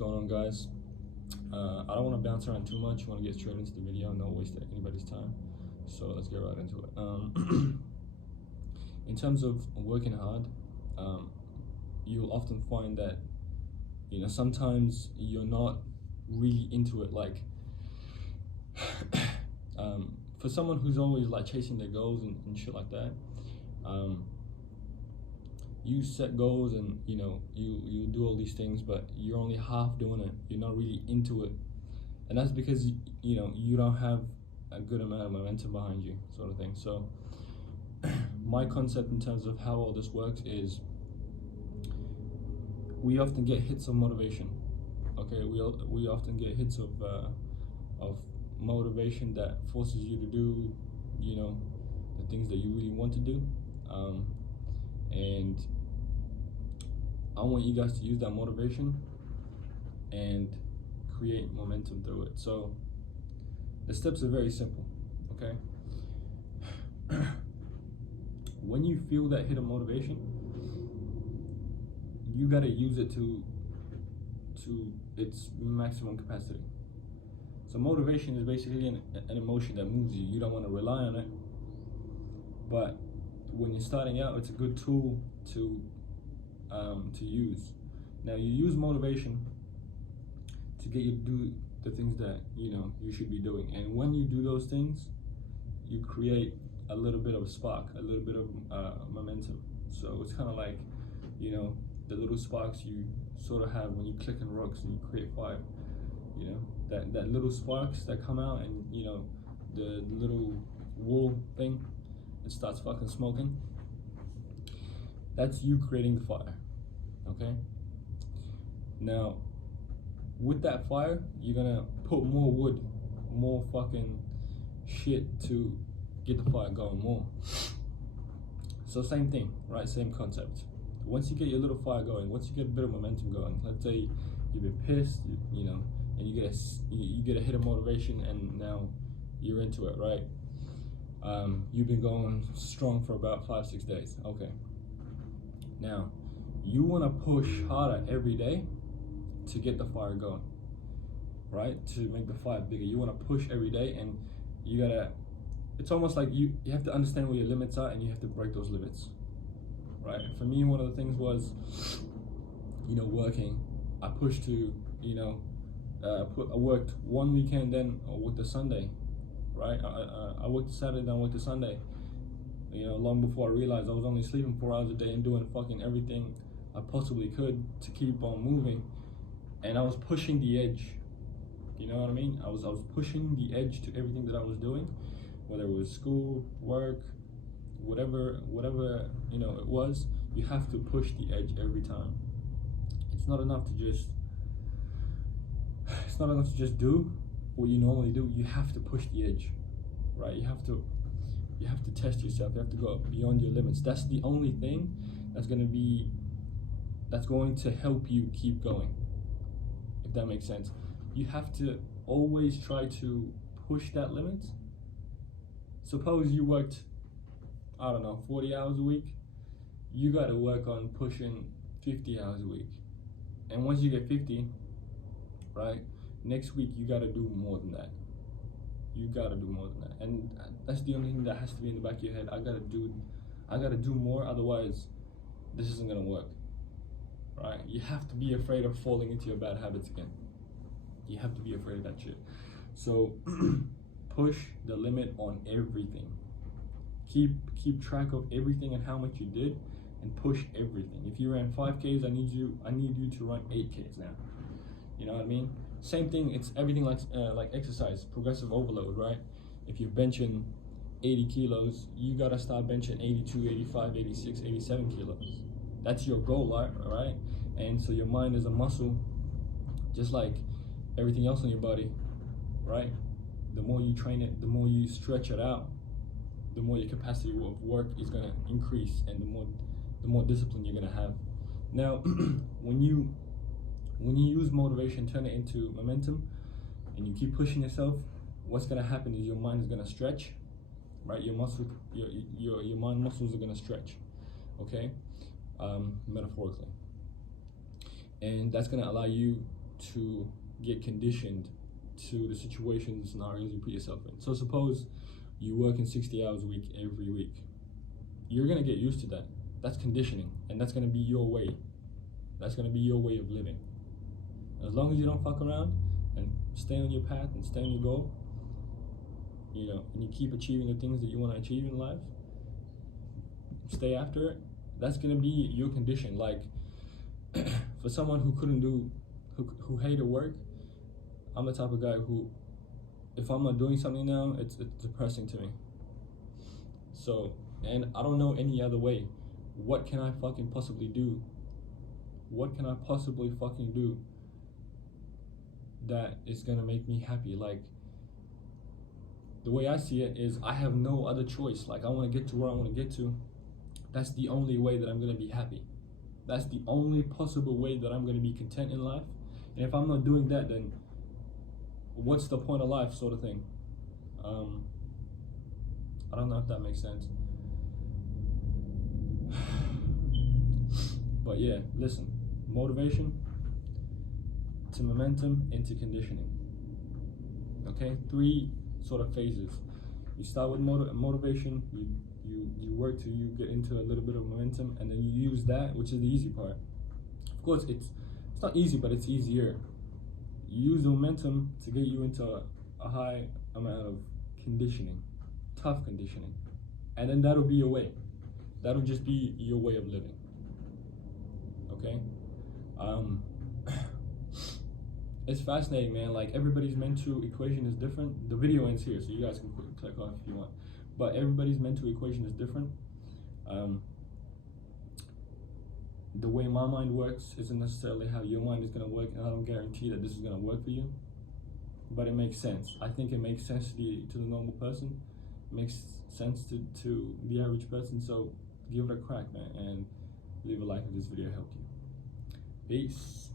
going on, guys? I don't want to bounce around too much. I want to get straight into the video and not waste anybody's time. So let's get right into it. In terms of working hard, you'll often find that sometimes you're not really into it. Like for someone who's always like chasing their goals and shit like that, you set goals and you do all these things, but you're only half doing it. You're not really into it, and that's because you don't have a good amount of momentum behind you, sort of thing. So my concept in terms of how all this works is we often get hits of motivation. Okay, we often get hits of motivation that forces you to do the things that you really want to do, and I want you guys to use that motivation and create momentum through it. So the steps are very simple. Okay, when you feel that hit of motivation, you got to use it to its maximum capacity. So motivation is basically an emotion that moves you. You don't want to rely on it, but when you're starting out, it's a good tool to use. Now you use motivation to get you to do the things that you should be doing, and when you do those things, you create a little bit of a spark, a little bit of momentum. So it's kind of like the little sparks you sort of have when you click on rocks and you create fire. That little sparks that come out, and the little wool thing, it starts fucking smoking. That's you creating the fire. Okay, now with that fire, you're gonna put more wood, more fucking shit to get the fire going more. So same thing, right? Same concept. Once you get your little fire going, once you get a bit of momentum going, let's say you've been pissed, and you get a hit of motivation, and now you're into it, right? You've been going strong for about 5-6 days. Okay, now you want to push harder every day to get the fire going, right? To make the fire bigger, you want to push every day, and you gotta, it's almost like you have to understand where your limits are, and you have to break those limits, right? For me, one of the things was working. I pushed to I worked one weekend, then I worked a Sunday, right? I worked a Saturday, then I worked a Sunday, long before I realized I was only sleeping 4 hours a day and doing fucking everything I possibly could to keep on moving. And I was pushing the edge, you know what I mean? I was pushing the edge to everything that I was doing, whether it was school, work, whatever it was. You have to push the edge every time. It's not enough to just do what you normally do. You have to push the edge, right? You have to test yourself. You have to go beyond your limits. That's the only thing that's going to help you keep going, if that makes sense. You have to always try to push that limit. Suppose you worked, 40 hours a week. You got to work on pushing 50 hours a week. And once you get 50, right, next week you got to do more than that. You got to do more than that. And that's the only thing that has to be in the back of your head. I got to do more, otherwise this isn't going to work. Right? You have to be afraid of falling into your bad habits again. You have to be afraid of that shit. So push the limit on everything. Keep track of everything and how much you did, and push everything. If you ran 5Ks, I need you to run 8Ks now. You know what I mean? Same thing. It's everything like exercise, progressive overload, right? If you're benching 80 kilos, you gotta start benching 82, 85, 86, 87 kilos. That's your goal, right? And so your mind is a muscle, just like everything else in your body, right? The more you train it, the more you stretch it out, the more your capacity of work is gonna increase, and the more discipline you're gonna have. Now, when you use motivation, turn it into momentum, and you keep pushing yourself, what's gonna happen is your mind is gonna stretch, right? Your mind muscles are gonna stretch, okay? Metaphorically, and that's gonna allow you to get conditioned to the situations and scenarios you put yourself in. So suppose you work in 60 hours a week every week. You're gonna get used to that. That's conditioning, and that's gonna be your way. That's gonna be your way of living. As long as you don't fuck around and stay on your path and stay on your goal, you know, and you keep achieving the things that you want to achieve in life, stay after it, that's gonna be your condition. Like, for someone who couldn't do, who hated work, I'm the type of guy who, if I'm not doing something now, it's depressing to me. So, and I don't know any other way. What can I fucking possibly do? What can I possibly fucking do that is gonna make me happy? Like, the way I see it is, I have no other choice. Like, I want to get to where I want to get to. That's the only way that I'm gonna be happy. That's the only possible way that I'm gonna be content in life. And if I'm not doing that, then what's the point of life, sort of thing. I don't know if that makes sense. But yeah, listen, motivation to momentum into conditioning. Okay, 3 sort of phases. You start with motivation, you work till you get into a little bit of momentum, and then you use that, which is the easy part. Of course, it's not easy, but it's easier. You use the momentum to get you into a high amount of conditioning, tough conditioning, and then that'll be your way. That'll just be your way of living. Okay? It's fascinating, man. Like, everybody's mental equation is different. The video ends here, so you guys can click off if you want. But everybody's mental equation is different. The way my mind works isn't necessarily how your mind is going to work, and I don't guarantee that this is going to work for you. But it makes sense. I think it makes sense to the normal person. It makes sense to the average person. So give it a crack, man, and leave a like if this video helped you. Peace.